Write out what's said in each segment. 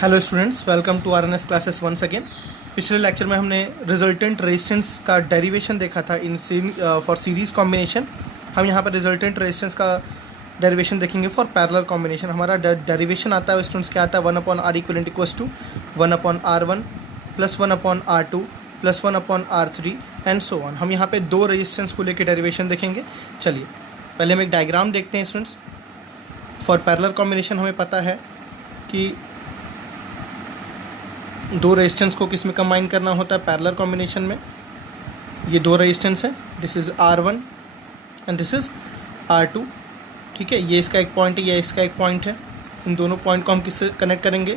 Hello students, welcome to RNS classes once again. पिछले lecture में हमने रिजल्टेंट रेजिस्टेंस का डेरिवेशन देखा था इन फॉर सीरीज कॉम्बिनेशन। हम यहाँ पर रिजल्टेंट रेजिस्टेंस का डेरिवेशन देखेंगे फॉर पैरेलल कॉम्बिनेशन। हमारा डेरिवेशन आता है स्टूडेंट्स, क्या आता है, 1/r equivalent equals to 1/r1 plus 1/r2 plus 1/r3 and so on. हम यहाँ पे दो रेजिस्टेंस को लेकर डेरिवेशन देखेंगे। चलिए पहले हम एक डायग्राम देखते हैं स्टूडेंट्स। फॉर पैरेलल कॉम्बिनेशन हमें पता है कि दो रेजिस्टेंस को किस में कंबाइन करना होता है पैरेलल कॉम्बिनेशन में। ये दो रेजिस्टेंस है, this is R1 and this is R2। ठीक है, ये इसका एक पॉइंट है, ये इसका एक पॉइंट है। इन दोनों पॉइंट को हम किससे कनेक्ट करेंगे?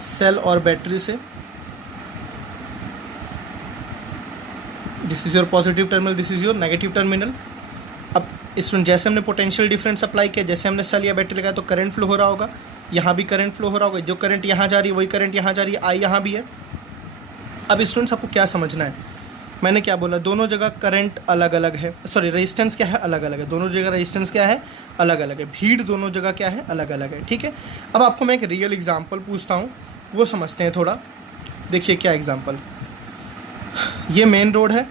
सेल और बैटरी से। This is your positive terminal, this is your negative terminal. अब इसमें जैसे हमने पोटेंशियल डिफरेंस अप्लाई किया, जैसे हमने सेल या बैटरी लगाया तो करंट फ्लो हो रहा होगा, यहाँ भी करंट फ्लो हो रहा होगा। जो करंट यहाँ जा रही है वही करंट यहाँ जा रही है, आई यहाँ भी है। अब स्टूडेंट्स आपको क्या समझना है, मैंने क्या बोला, दोनों जगह करंट अलग अलग है, सॉरी रेजिस्टेंस क्या है, अलग अलग है। दोनों जगह रेजिस्टेंस क्या है, अलग अलग है। भीड़ दोनों जगह क्या है, अलग अलग है। ठीक है, अब आपको मैं एक रियल एग्जाम्पल पूछता हूँ, वो समझते हैं थोड़ा। देखिए क्या एग्जाम्पल, ये मेन रोड है,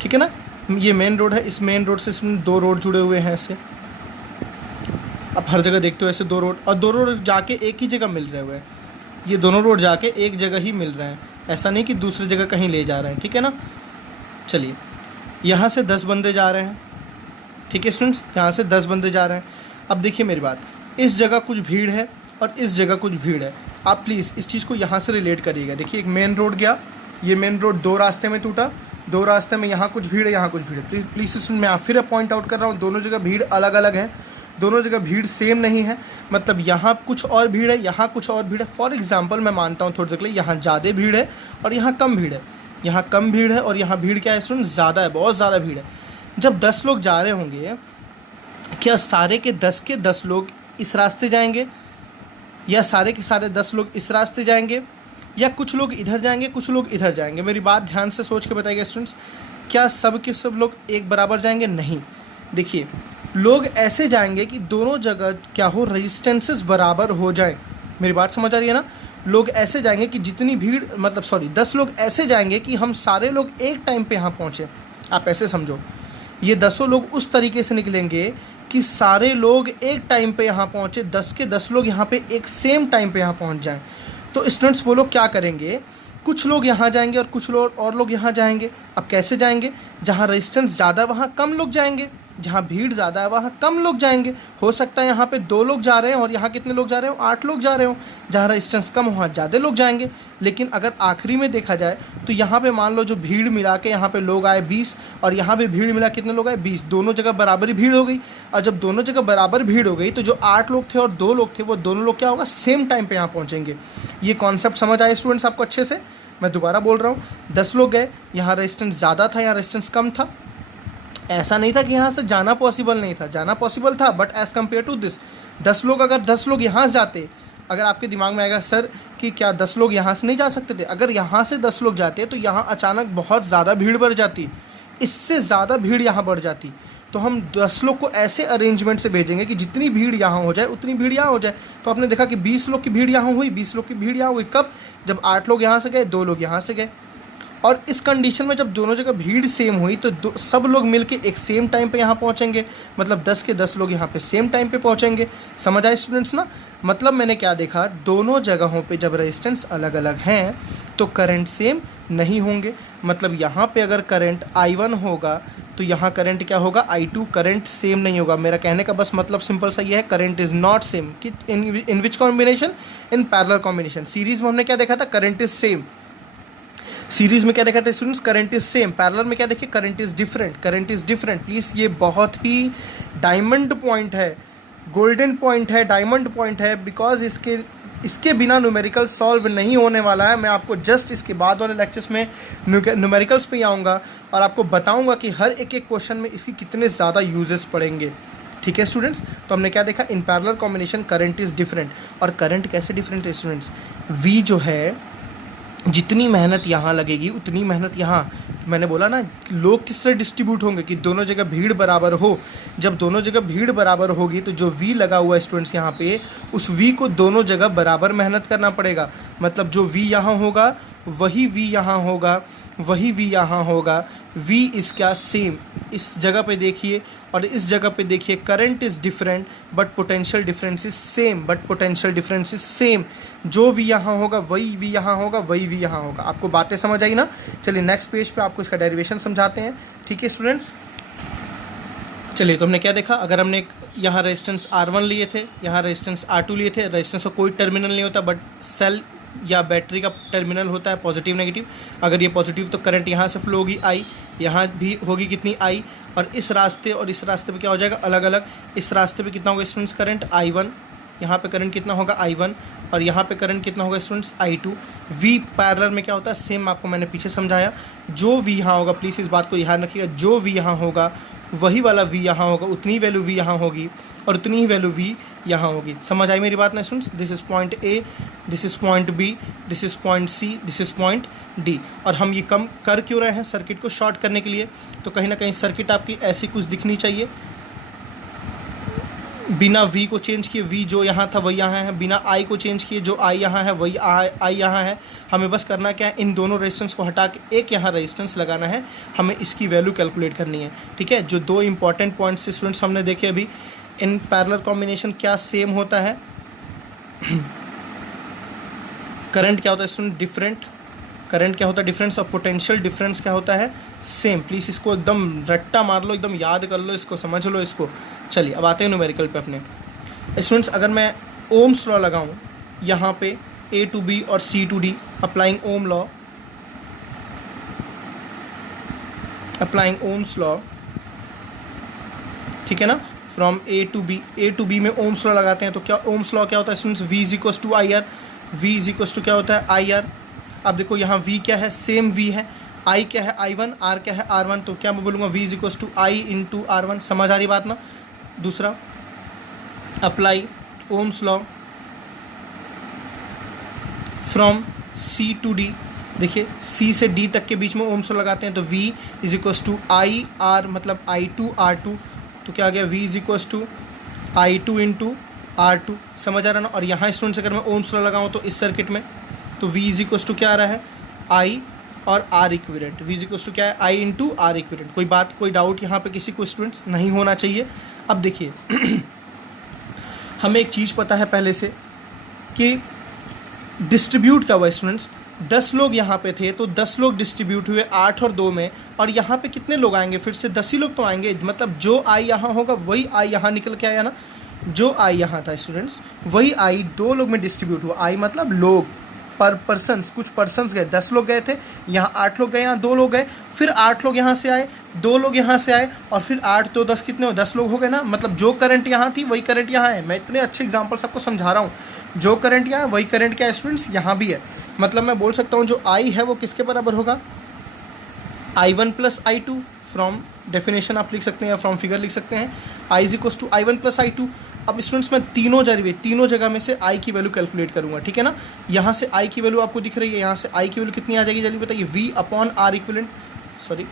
ठीक है ना, ये मेन रोड है। इस मेन रोड से दो रोड जुड़े हुए हैं ऐसे। आप हर जगह देखते हो ऐसे दो रोड, और दो रोड जाके एक ही जगह मिल रहे हुए हैं। ये दोनों रोड जाके एक जगह ही मिल रहे हैं, ऐसा नहीं कि दूसरी जगह कहीं ले जा रहे हैं। ठीक है ना, चलिए यहाँ से 10 बंदे जा रहे हैं। ठीक है स्टूडेंट्स, यहाँ से 10 बंदे जा रहे हैं। अब देखिए मेरी बात, इस जगह कुछ भीड़ है और इस जगह कुछ भीड़ है। आप प्लीज़ इस चीज़ को यहाँ से रिलेट करिएगा। देखिए एक मेन रोड गया, ये मेन रोड दो रास्ते में टूटा, दो रास्ते में यहाँ कुछ भीड़ है, यहाँ कुछ भीड़ है। प्लीज़ स्टूडेंट, मैं फिर पॉइंट आउट कर रहा हूँ, दोनों जगह भीड़ अलग अलग है, दोनों जगह भीड़ सेम नहीं है। मतलब यहाँ कुछ और भीड़ है, यहाँ कुछ और भीड़ है। फॉर एग्जांपल मैं मानता हूँ थोड़ी देर के लिए, यहाँ ज़्यादा भीड़ है और यहाँ कम भीड़ है, यहाँ कम भीड़ है और यहाँ भीड़ क्या है स्टूडेंट, ज़्यादा है, बहुत ज़्यादा भीड़ है। जब 10 लोग जा रहे होंगे, क्या सारे के 10 लोग इस रास्ते जाएंगे, या सारे के सारे 10 लोग इस रास्ते जाएंगे, या कुछ लोग इधर जाएंगे कुछ लोग इधर जाएंगे? मेरी बात ध्यान से सोच के बताइएगा स्टूडेंट्स, क्या सब के सब लोग एक बराबर जाएंगे? नहीं। देखिए लोग ऐसे जाएंगे कि दोनों जगह क्या हो, रेजिस्टेंसेस बराबर हो जाए। मेरी बात समझ आ रही है ना? लोग ऐसे जाएंगे कि जितनी भीड़, मतलब सॉरी 10 लोग ऐसे जाएंगे कि हम सारे लोग एक टाइम पे यहाँ पहुँचे। आप ऐसे समझो, ये 10 लोग उस तरीके से निकलेंगे कि सारे लोग एक टाइम पे यहाँ पहुँचे, 10 के 10 लोग यहाँ पे एक सेम टाइम पे यहाँ पहुँच जाएँ। तो स्टूडेंट्स वो लोग क्या करेंगे, कुछ लोग यहाँ जाएंगे और कुछ लोग और लोग यहाँ जाएंगे। अब कैसे जाएंगे? जहाँ रेजिस्टेंस ज़्यादा वहाँ कम लोग जाएंगे, जहाँ भीड़ ज़्यादा है वहाँ कम लोग जाएंगे। हो सकता है यहाँ पे 2 लोग जा रहे हैं और यहाँ कितने लोग जा रहे हो, 8 लोग जा रहे हो। जहाँ रेजिस्टेंस कम वहाँ ज़्यादा लोग जाएंगे। लेकिन अगर आखिरी में देखा जाए तो यहाँ पे मान लो जो भीड़ मिला के यहाँ पे लोग आए 20 और यहाँ पे भीड़ मिला कितने लोग आए, 20। दोनों जगह बराबर भीड़ हो गई। और जब दोनों जगह बराबर भीड़ हो गई तो जो 8 लोग थे और 2 लोग थे, वो दोनों लोग क्या होगा, सेम टाइम पर यहाँ पहुँचेंगे। ये कॉन्सेप्ट समझ आए स्टूडेंट्स आपको अच्छे से? मैं दोबारा बोल रहा हूँ, 10 लोग गए, यहाँ रेजिस्टेंस ज़्यादा था, यहाँ रेजिस्टेंस कम था। ऐसा नहीं था कि यहाँ से जाना पॉसिबल नहीं था, जाना पॉसिबल था, but as compare to this 10 लोग, अगर 10 लोग यहाँ जाते, अगर आपके दिमाग में आएगा सर कि क्या 10 लोग यहाँ से नहीं जा सकते थे? अगर यहाँ से 10 लोग जाते तो यहाँ अचानक बहुत ज़्यादा भीड़ बढ़ जाती, इससे ज़्यादा भीड़ यहाँ बढ़ जाती। तो हम 10 लोग को ऐसे अरेंजमेंट से भेजेंगे कि जितनी भीड़ यहाँ हो जाए उतनी भीड़ यहाँ हो जाए। तो आपने देखा कि 20 लोग की भीड़ यहाँ हुई, 20 लोग की भीड़ यहाँ हुई। कब? जब 8 लोग यहाँ से गए, 2 लोग यहाँ से गए। और इस कंडीशन में जब दोनों जगह भीड़ सेम हुई तो सब लोग मिलके एक सेम टाइम पे यहाँ पहुँचेंगे। मतलब 10 के 10 लोग यहाँ पे सेम टाइम पे पहुँचेंगे। समझ आए स्टूडेंट्स ना? मतलब मैंने क्या देखा, दोनों जगहों पे जब रेजिस्टेंस अलग अलग हैं तो करंट सेम नहीं होंगे। मतलब यहाँ पे अगर करंट I1 होगा तो यहाँ करंट क्या होगा, I2। करंट सेम नहीं होगा। मेरा कहने का बस मतलब सिंपल सा ये है, करंट इज़ नॉट सेम। कि in which combination? In parallel combination. Series में हमने क्या देखा था, करंट इज सेम। सीरीज में क्या देखा था students, current is same. Parallel में क्या देखे, current is different. Current is different. Please ये बहुत ही डायमंड पॉइंट है, गोल्डन पॉइंट है, डायमंड पॉइंट है, बिकॉज इसके बिना न्यूमेरिकल सॉल्व नहीं होने वाला है। मैं आपको जस्ट इसके बाद वाले लेक्चर्स में न्यूमेरिकल्स पे आऊँगा और आपको बताऊँगा कि हर एक क्वेश्चन में इसकी कितने ज़्यादा यूजेस पड़ेंगे। ठीक है स्टूडेंट्स, तो हमने क्या देखा, इन parallel combination current is different. और करंट कैसे डिफरेंट है स्टूडेंट्स? V जो है, जितनी मेहनत यहाँ लगेगी उतनी मेहनत यहाँ, मैंने बोला ना लोग किस तरह डिस्ट्रीब्यूट होंगे कि दोनों जगह भीड़ बराबर हो। जब दोनों जगह भीड़ बराबर होगी तो जो वी लगा हुआ है स्टूडेंट्स यहाँ पे, उस वी को दोनों जगह बराबर मेहनत करना पड़ेगा। मतलब जो वी यहाँ होगा वही वी यहाँ होगा, वही वी यहाँ होगा। वी इज़ क्या सेम, इस जगह पे देखिए और इस जगह पे देखिए, current is different but potential difference is same, but potential difference is same. जो वी यहाँ होगा वही वी यहाँ होगा, वही वी यहाँ होगा। आपको बातें समझ आई ना? चलिए नेक्स्ट पेज पे आपको इसका डेरिवेशन समझाते हैं। ठीक है स्टूडेंट्स, चलिए तो हमने क्या देखा, अगर हमने यहाँ रेजिस्टेंस R1 लिए थे, यहाँ रेजिस्टेंस R2 लिए थे, रेजिस्टेंस का कोई टर्मिनल नहीं होता बट सेल या बैटरी का टर्मिनल होता है पॉजिटिव नेगेटिव। अगर ये पॉजिटिव तो करंट यहाँ से फ्लो होगी I, यहाँ भी होगी कितनी I, और इस रास्ते और इस रास्ते पे क्या हो जाएगा अलग अलग। इस रास्ते पे कितना होगा स्टूडेंट्स करंट I1, यहाँ पे करंट कितना होगा I1, और यहाँ पे करंट कितना होगा स्टूडेंट्स I2। V पैरेलल में क्या होता है, सेम आपको मैंने पीछे समझाया। जो V यहाँ होगा, प्लीज़ इस बात को ध्यान रखिएगा, जो V यहाँ होगा वही वाला V यहाँ होगा, उतनी वैल्यू V यहाँ होगी और उतनी ही वैल्यू V यहाँ होगी। समझ आई मेरी बात ना students? This is point A, this is point B, this is point C, this is point D। और हम ये कम कर क्यों रहे हैं? सर्किट को शॉर्ट करने के लिए। तो कहीं ना कहीं सर्किट आपकी ऐसी कुछ दिखनी चाहिए, बिना V को चेंज किए, V जो यहाँ था वही यहाँ है, बिना I को चेंज किए जो I यहाँ है वही I यहाँ है। हमें बस करना क्या है, इन दोनों रेजिस्टेंस को हटा के एक यहाँ रेजिस्टेंस लगाना है, हमें इसकी वैल्यू कैलकुलेट करनी है। ठीक है, जो दो इंपॉर्टेंट पॉइंट्स से स्टूडेंट्स हमने देखे अभी, इन पैरेलल कॉम्बिनेशन क्या सेम होता है, करंट क्या होता है स्टूडेंट डिफरेंट, करंट क्या होता है डिफरेंस, और पोटेंशियल डिफरेंस क्या होता है सेम। प्लीज़ इसको एकदम रट्टा मार लो, एकदम याद कर लो, इसको समझ लो इसको। चलिए अब आते हैं न्यूमेरिकल पे अपने। स्टूडेंट्स अगर मैं ओम्स लॉ लगाऊं यहाँ पे A to B और C to D, applying Ohm law, applying Ohm's law, ठीक है ना, फ्रॉम A to B में ओम्स लॉ लगाते हैं तो क्या ओम्स लॉ क्या होता है students, V is equals to IR, V is equals to क्या होता है IR। अब देखो यहाँ V क्या है, सेम V है, I क्या है I1, R क्या है R1, तो क्या मैं बोलूँगा V is equals to I into R1। समझ आ रही बात ना? दूसरा apply Ohm's law from C to D। देखिए C से D तक के बीच में ओम्स लॉ लगाते हैं तो V is equals to I R, मतलब I2 R2, तो क्या आ गया V is equals to I2 into R2। समझ आ रहा ना? और यहाँ स्टूडेंट्स अगर मैं ओम्स लॉ लगाऊँ तो इस सर्किट में तो V इज इक्वल्स टू क्या आ रहा है I और R equivalent. V is equals to क्या है I इंटू R इक्विवेलेंट। कोई बात, कोई डाउट यहाँ पे किसी को स्टूडेंट्स नहीं होना चाहिए। अब देखिए हमें एक चीज़ पता है पहले से कि डिस्ट्रीब्यूट क्या हुआ स्टूडेंट्स, 10 लोग यहाँ पे थे तो 10 लोग डिस्ट्रीब्यूट हुए 8 और 2 में, और यहाँ पे कितने लोग आएंगे, फिर से 10 ही लोग तो आएंगे। मतलब जो I यहाँ होगा वही I यहाँ निकल के आया ना, जो I यहाँ था स्टूडेंट्स वही I 2 लोग में डिस्ट्रीब्यूट हुआ। I मतलब लोग, पर पर्सन्स, कुछ पर्सन्स गए, 10 लोग गए थे, यहाँ 8 लोग गए, यहाँ 2 लोग गए, फिर 8 लोग यहाँ से आए, 2 लोग यहाँ से आए, और फिर 8 तो 10 कितने हो, 10 लोग हो गए ना। मतलब जो करंट यहाँ थी वही करंट यहाँ है। मैं इतने अच्छे एग्जांपल्स आपको समझा रहा हूँ, जो करंट यहाँ है वही करंट क्या है स्टूडेंट्स यहाँ भी है। मतलब मैं बोल सकता हूँ जो I है वो किसके बराबर होगा, I1 plus I2। From definition आप लिख सकते हैं या फ्रॉम फिगर लिख सकते हैं, I is equals to I1 plus I2। अब स्टूडेंट्स मैं तीनों जगह में से I की वैल्यू कैलकुलेट करूँगा, ठीक है ना। यहाँ से I की वैल्यू आपको दिख रही है, यहाँ से I की वैल्यू कितनी आ जाएगी जल्दी बताइए, V upon R equivalent, sorry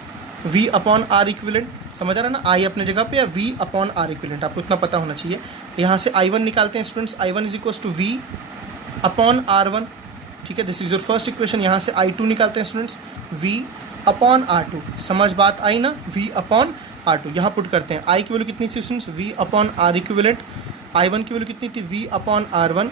V upon R equivalent. समझ आ रहा है ना, I अपने जगह पे या V अपॉन R इक्विवेलेंट, आपको इतना पता होना चाहिए। यहाँ से I1 निकालते हैं students, I1 is equals to V upon R1, ठीक है, this is your first equation. यहाँ से I2 निकालते हैं स्टूडेंट्स, V अपॉन R2। समझ बात आई ना, V अपॉन R2 यहाँ पुट करते हैं। I की वैल्यू कितनी थी students, V upon R equivalent. I1 की वैल्यू कितनी थी, V अपॉन R1,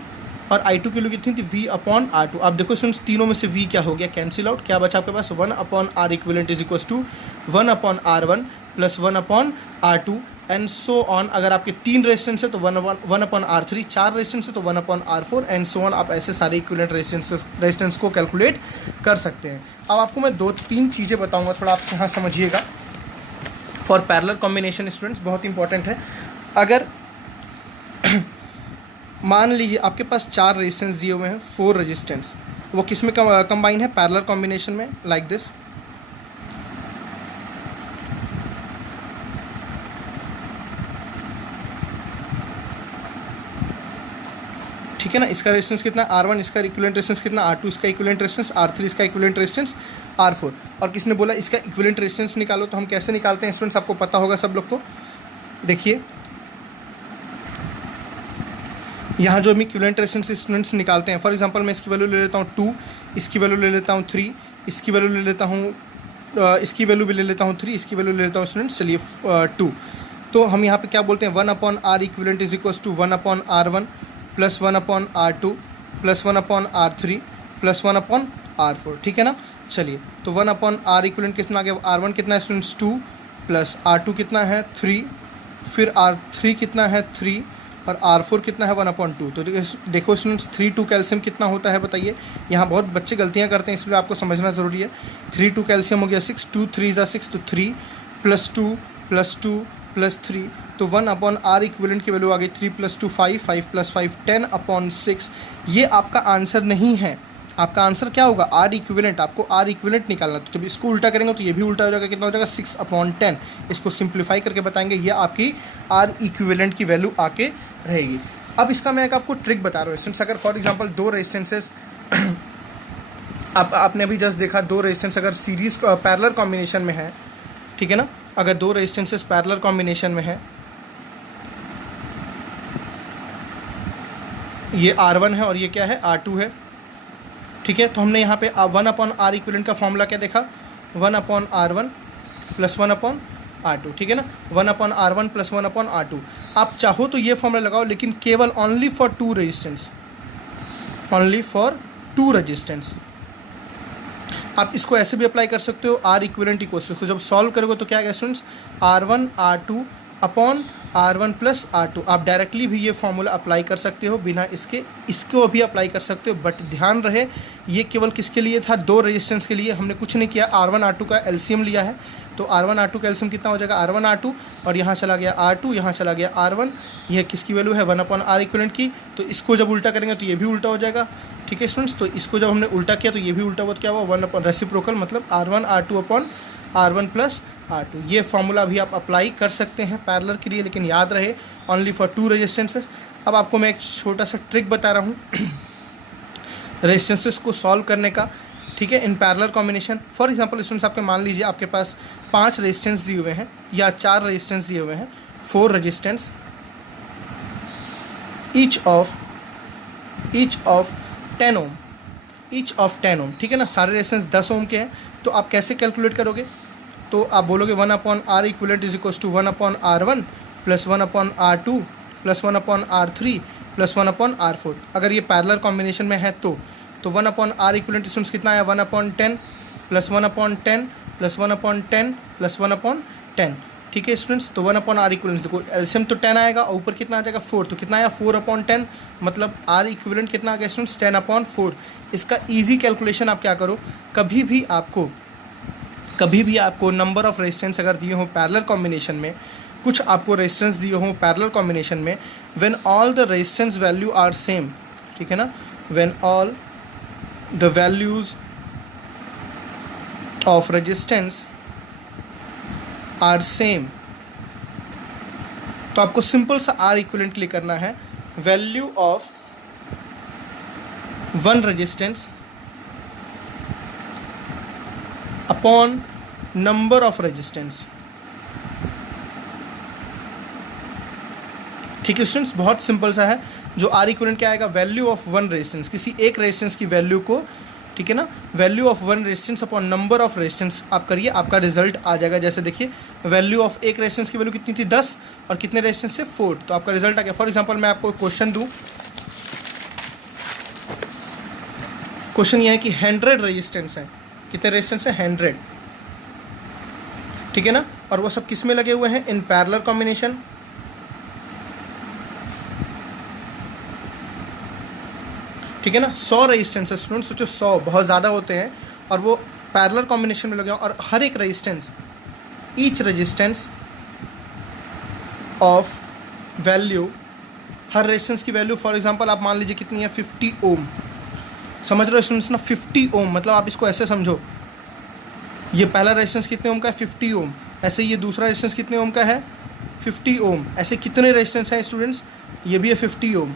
और I2 की वैल्यू कितनी थी, V अपॉन R2। आप देखो स्टूडेंट्स तीनों में से V क्या हो गया, कैंसिल आउट, क्या बचा आपके पास, 1 upon R equivalent is equals to 1 upon R1 plus 1 upon R2 and so on. अगर आपके 3 रेजिस्टेंस है तो 1 अपॉन R3, 4 रेजिस्टेंस है तो 1 upon R4 and so on. आप ऐसे सारे इक्विवेलेंट रेजिस्टेंस को कैलकुलेट कर सकते हैं। अब आपको मैं 2-3 चीज़ें बताऊंगा, थोड़ा आप यहाँ समझिएगा। फॉर पैरेलल कॉम्बिनेशन स्टूडेंट्स बहुत इंपॉर्टेंट है। अगर मान लीजिए आपके पास 4 रेजिस्टेंस दिए हुए हैं, 4 रेजिस्टेंस, वो किस में कंबाइन है, पैरेलल कॉम्बिनेशन में, लाइक दिस। ठीक ठीक है ना। इसका रेजिस्टेंस कितना R1, इसका इक्विवेलेंट रेजिस्टेंस कितना R2, इसका इक्विवेलेंट रेजिस्टेंस R3, इसका इक्विवेलेंट रेजिस्टेंस R4। और किसने बोला इसका इक्विवेलेंट रेजिस्टेंस निकालो, तो हम कैसे निकालते हैं स्टूडेंट्स, आपको पता होगा सब लोग को। देखिए यहाँ जो हम इक्विवेलेंट रेजिस्टेंस स्टूडेंट्स निकालते हैं, फॉर एग्जांपल मैं इसकी वैल्यू ले लेता हूँ 2, इसकी वैल्यू ले लेता हूँ 3, इसकी वैल्यू ले लेता हूँ इसकी वैल्यू भी ले लेता हूँ 3, इसकी वैल्यू ले लेता हूँ स्टूडेंट्स चलिए 2। तो हम यहाँ पे क्या बोलते हैं 1/R equivalent is equals to 1/R1 plus 1/R2 plus 1/R3 plus 1/R4, ठीक है ना। चलिए तो 1/R इक्विवेलेंट कितना आ गया, R1 कितना है स्टूडेंट्स 2 प्लस R2 कितना है 3, फिर R3 कितना है 3 और R4 कितना है 1/2। तो देखो स्टूडेंट्स 3/2 कैल्शियम कितना होता है बताइए। यहाँ बहुत बच्चे गलतियाँ करते हैं, इसलिए आपको समझना ज़रूरी है। 3/2 कैल्शियम हो गया 6, 2 3 ज़ा 6, तो 3 + 2 + 2 + 3, तो 1/R इक्विवेलेंट की वैल्यू आ गई 3 + 2 5, 5 + 5 10/6। ये आपका आंसर नहीं है, आपका आंसर क्या होगा R इक्विवेलेंट। आपको R इक्विवेलेंट निकालना, तो जब इसको उल्टा करेंगे तो ये भी उल्टा हो जाएगा, कितना हो जाएगा 6/10। इसको सिंप्लीफाई करके बताएंगे, ये आपकी R इक्विवेलेंट की वैल्यू आके रहेगी। अब इसका मैं एक आपको ट्रिक बता रहा हूँ। सिंस अगर फॉर एग्जांपल दो रेजिस्टेंसेस आपने अभी जस्ट देखा, दो रेजिस्टेंस अगर सीरीज पैरेलल कॉम्बिनेशन में है, ठीक है ना, अगर दो रेजिस्टेंसेस पैरेलल कॉम्बिनेशन में है, ये R1 है और ये क्या है R2 है, ठीक है। तो हमने यहाँ पे 1/R इक्विवेलेंट का फॉर्मूला क्या देखा, 1/R1 प्लस 1/R2, ठीक है ना, 1/R1 प्लस 1/R2। आप चाहो तो ये फॉर्मूला लगाओ, लेकिन केवल only for two resistance, only for two resistance. आप इसको ऐसे भी अप्लाई कर सकते हो, R इक्विवेलेंट इक्वल्स टू, जब सॉल्व करोगे तो क्या आएगा students R1 R2 upon R1 plus R2। आप डायरेक्टली भी ये फॉर्मूला अप्लाई कर सकते हो बिना इसको भी अप्लाई कर सकते हो, बट ध्यान रहे ये केवल किसके लिए था, दो रेजिस्टेंस के लिए। हमने कुछ नहीं किया, R1 R2 का एलसीएम लिया है, तो R1 R2 का एलसीएम कितना हो जाएगा R1 R2, और यहाँ चला गया R2, यहाँ चला गया R1। यह किसकी वैल्यू है 1/R इक्विवेलेंट की। तो इसको जब उल्टा करेंगे तो ये भी उल्टा हो जाएगा, ठीक है स्टूडेंट्स। तो इसको जब हमने उल्टा किया तो ये भी उल्टा हुआ, क्या हुआ 1/ रेसिप्रोकल, मतलब R1 R2 upon R1 plus R2। ये फार्मूला भी आप अप्लाई कर सकते हैं पैरेलल के लिए, लेकिन याद रहे ओनली फॉर टू रेजिस्टेंसेस। अब आपको मैं एक छोटा सा ट्रिक बता रहा हूँ रेजिस्टेंसेस को सॉल्व करने का, ठीक है, इन parallel combination. For example students आपके मान लीजिए आपके पास 5 रेजिस्टेंस दिए हुए हैं या 4 रेजिस्टेंस दिए हुए हैं, 4 resistance, each of 10 ohm, each of 10 ohm, ठीक है ना। सारे रेजिस्टेंस 10 ओम के हैं, तो आप कैसे कैलकुलेट करोगे, तो आप बोलोगे 1/R equivalent is equals to 1/R1 plus 1/R2 plus 1/R3 plus 1/R4। अगर ये पैरेलल कॉम्बिनेशन में है तो 1/R इक्विवेलेंट स्टूडेंट्स कितना आया 1/10 प्लस 1/10 प्लस 1/10 प्लस 1/10, ठीक है स्टूडेंट्स। तो 1/R इक्विवेलेंट देखो एलसीएम तो 10 आएगा और ऊपर कितना आ जाएगा 4, तो कितना आया 4/10, मतलब R इक्विवेलेंट कितना आ गया स्टूडेंट्स 10/4। इसका ईजी कैलकुलेशन आप क्या करो, कभी भी आपको नंबर ऑफ रेजिस्टेंस अगर दिए हों पैरेलल कॉम्बिनेशन में, कुछ आपको रेजिस्टेंस दिए हों पैरेलल कॉम्बिनेशन में, when all the resistance value are same, ठीक है ना, when all the values of resistance are same, तो आपको सिंपल सा R इक्विवेलेंट लिए करना है, value of one resistance upon number of resistance, ठीक है स्टूडेंट्स। बहुत सिंपल सा है। जो R इक्विवेलेंट क्या आएगा, वैल्यू ऑफ वन रेजिस्टेंस, किसी एक रेजिस्टेंस की वैल्यू को, ठीक है ना, value of one resistance upon number of resistance आप करिए, आपका रिजल्ट आ जाएगा। जैसे देखिए वैल्यू ऑफ एक रेजिस्टेंस की वैल्यू कितनी थी 10 और कितने रेजिस्टेंस से 4, तो आपका रिजल्ट आ गया। फॉर एग्जांपल मैं आपको क्वेश्चन दूं, क्वेश्चन ये है कि 100 रेजिस्टेंस है, कितने रेजिस्टेंस है 100, ठीक है ना, और वो सब किस में लगे हुए हैं, इन पैरेलल कॉम्बिनेशन, ठीक है ना। 100 रेजिस्टेंस है स्टूडेंट्स, सोचो 100 बहुत ज़्यादा होते हैं और वो पैरेलल कॉम्बिनेशन में लगे हैं, और हर एक resistance, each resistance of value, her resistance की वैल्यू फॉर एग्जांपल आप मान लीजिए कितनी है 50 ओम, समझ रहे हो स्टूडेंट्स ना, 50 ओम, मतलब आप इसको ऐसे समझो, ये पहला रेजिस्टेंस कितने ओम का है 50 ओम, ऐसे ये दूसरा रेजिस्टेंस कितने ओम का है 50 ओम, ऐसे कितने रेजिस्टेंस हैं स्टूडेंट्स, ये भी है 50 ओम,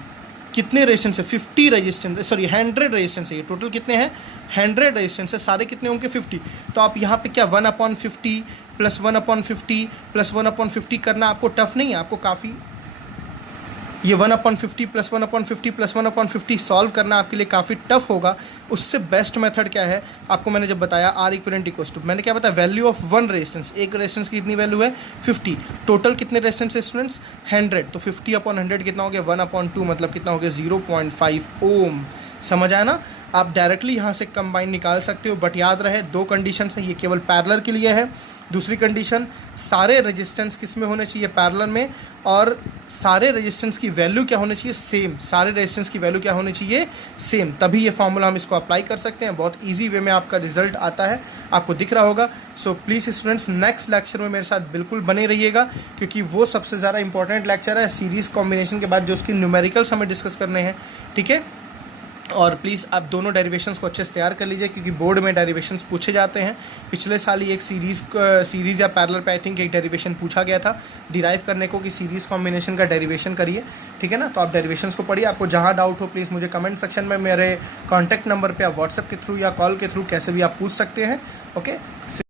कितने रेजिस्टेंस है, 50 रेजिस्टेंस, सॉरी 100 रेजिस्टेंस है, ये टोटल कितने हैं 100 रेजिस्टेंस है, सारे कितने होंगे 50। तो आप यहाँ पे क्या 1/50 प्लस 1/50 प्लस 1/50 करना आपको टफ नहीं है, आपको काफ़ी ये 1/50 प्लस 1/50 प्लस 1/50 सॉल्व करना आपके लिए काफ़ी टफ होगा। उससे बेस्ट मेथड क्या है, आपको मैंने जब बताया R इक्विवेलेंट इक्वल्स टू, मैंने क्या बताया वैल्यू ऑफ वन रेजिस्टेंस, एक रेजिस्टेंस की कितनी वैल्यू है 50, टोटल कितने रेजिस्टेंस है स्टूडेंट्स 100, तो 50/100 कितना हो गया 1/2, मतलब कितना हो गया 0.5 ओम। समझ आया ना। आप डायरेक्टली यहाँ से कंबाइन निकाल सकते हो, बट याद रहे दो कंडीशन है, ये केवल पैरेलल के लिए है। दूसरी कंडीशन, सारे रेजिस्टेंस किस में होने चाहिए पैरेलल में, और सारे रेजिस्टेंस की वैल्यू क्या होनी चाहिए सेम, सारे रेजिस्टेंस की वैल्यू क्या होनी चाहिए सेम, तभी ये फॉर्मूला हम इसको अप्लाई कर सकते हैं। बहुत इजी वे में आपका रिजल्ट आता है, आपको दिख रहा होगा। So please students next lecture में मेरे साथ बिल्कुल बने रहिएगा, क्योंकि वो सबसे ज़्यादा इंपॉर्टेंट लेक्चर है सीरीज़ कॉम्बिनेशन के बाद, जो उसकी न्यूमेरिकल्स हमें डिस्कस करने हैं, ठीक है। और प्लीज़ आप दोनों डेरिवेशंस को अच्छे से तैयार कर लीजिए, क्योंकि बोर्ड में डेरिवेशंस पूछे जाते हैं। पिछले साल ही एक सीरीज़ या पैरेलल पे आई थिंक एक डेरिवेशन पूछा गया था डिराइव करने को, कि सीरीज़ कॉम्बिनेशन का डेरिवेशन करिए, ठीक है ना। तो आप डेरिवेशंस को पढ़िए, आपको जहाँ डाउट हो प्लीज़ मुझे कमेंट सेक्शन में मेरे कॉन्टैक्ट नंबर पर आप व्हाट्सएप के थ्रू या कॉल के थ्रू कैसे भी आप पूछ सकते हैं, ओके।